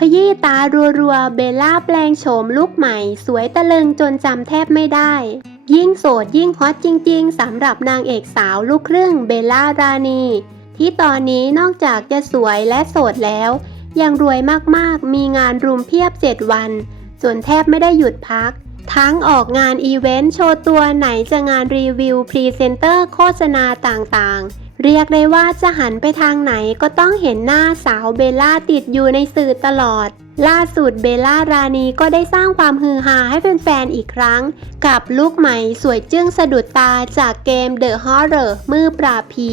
ขยี้ตารัวๆ เบลล่าแปลงโฉมลุกใหม่ สวยตะลึงจนจำแทบไม่ได้ ยิ่งโสดยิ่งฮอตจริงๆสำหรับนางเอกสาวลูกครึ่งเบลล่ารานี ที่ตอนนี้นอกจากจะสวยและโสดแล้ว ยังรวยมากๆ มีงานรุมเพียบ 7 วัน จนแทบไม่ได้หยุดพัก ทั้งออกงานอีเวนต์โชว์ตัวไหนจะงานรีวิวพรีเซนเตอร์โฆษณาต่างๆ เรียกได้ว่าจะหันไปทางไหนก็ต้องเห็นหน้าสาวเบลล่าติดอยู่ในสื่อตลอด ล่าสุดเบลล่ารานีก็ได้สร้างความฮือฮาให้แฟนๆ อีกครั้ง กับลุคใหม่สวยจึ้งสะดุดตาจากเกม The Horror มือปราบผี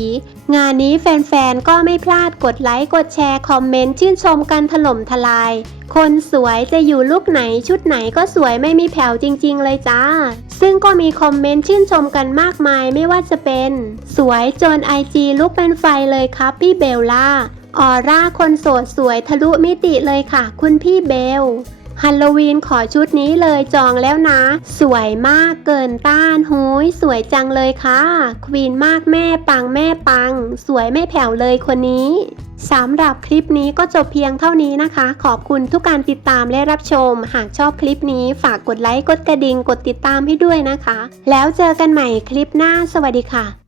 งานนี้แฟนๆ ก็ไม่พลาดกดไลค์ กดแชร์ คอมเมนต์ ชื่นชมกันถล่มทลาย คนสวยจะอยู่ลุคไหนชุดไหนก็สวยไม่มีแผ่วจริงๆ เลยจ้า ซึ่งก็มีคอมเมนต์ชื่นชมกันมากมายไม่ว่าจะเป็น สวยจนไอจีลุกเป็นไฟเลยครับพี่เบลล่า ออร่าคนโสดสวยทะลุมิติเลยค่ะ คุณพี่เบลฮัลโลวีนขอชุดนี้เลยจองแล้วนะ สวยมากเกินต้านหุยสวยจังเลยค่ะ ควีนมากแม่ปังแม่ปัง สวยไม่แผ่วเลยคนนี้สำหรับคลิปนี้ก็จบเพียงเท่านี้นะคะ ขอบคุณทุกการติดตามและรับชม หากชอบคลิปนี้ฝากกดไลค์กดกระดิ่งกดติดตามให้ด้วยนะคะ แล้วเจอกันใหม่คลิปหน้าสวัสดีค่ะ